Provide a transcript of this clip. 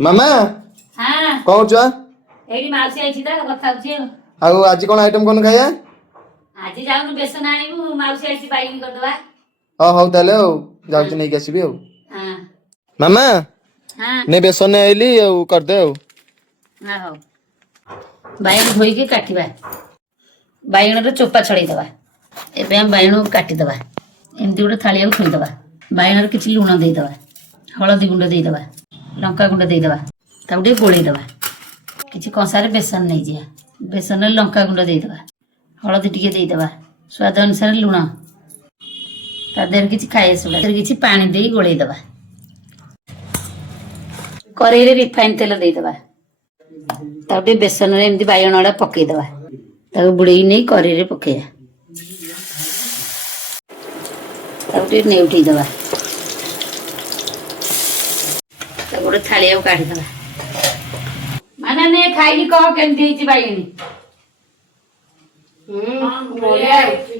ମାମା ହଁ କଣ କରୁଛ? ଏଇଠି ମାଉସୀ ଆଇଛି ତ କଥା ହଉଛି ଆଉ। ଆଉ ଆଜି କଣ ଆଇଟମ କଣ ଖାଇବା? ଆଜି ଯାଉନୁ ବେସନ ଆଣିବୁ ମାଉସୀ ଆଇଛି ବାଇଗଣ କରିଦବା। ହଁ ହଉ ତାହେଲେ ଆଉ ହଁ ଯାଉଛି ନେଇକି ଆସିବି ଆଉ। ହଁ ମାମା ହଁ ନେ ବେସନ ନେଇ ଆଇଲି ଆଉ କରିଦେ ଆଉ। ହଁ ହଉ ବାଇଗଣ ଧୋଇକି କାଟିବା। ବାଇଗଣର ଚୋପା ଛଡେଇଦବା। ଏବେ ଆମେ ବାଇଗଣକୁ କାଟିଦବା। ଏମିତି ଗୋଟେ ଥାଳିଆକୁ ଥୋଇଦବା। ବାଇଗଣରେ କିଛି ଲୁଣ ଦେଇଦବା, ହଳଦୀ ଗୁଣ୍ଡ ଦେଇଦବା, ଲଙ୍କା ଗୁଣ୍ଡ ଦେଇଦବା, ତାକୁ ଟିକେ ଗୋଳେଇଦବା। କିଛି କଂସାରେ ବେସନ ନେଇଯିବା। ବେସନରେ ଲଙ୍କା ଗୁଣ୍ଡ ଦେଇଦବା, ହଳଦୀ ଟିକେ ଦେଇଦବା, ସ୍ୱାଦ ଅନୁସାରେ ଲୁଣ, ତା ଦେହରେ କିଛି ଖାଇବା ସୋଡ଼ା, ତା ଦେହରେ କିଛି ପାଣି ଦେଇ ଗୋଳେଇଦବା। କରେଇରେ ରିଫାଇନ ତେଲ ଦେଇଦବା। ତାକୁ ଟିକେ ବେସନରେ ଏମିତି ବାଇଗଣ ଗୁଡା ପକେଇଦବା। ତାକୁ ବୁଡେଇକି ନେଇ କରେଇରେ ପକେଇବା। ତାକୁ ଟିକେ ନେଉଟେଇ ଦବା। ତାକୁ ଗୋଟେ ଥାଳିଆକୁ କାଢିଦବା। ମାନେ ନେ ଖାଇକି କହ କେମିତି ହେଇଛି ବାଇଗଣୀ। ବଢିଆ ହେଇଛି।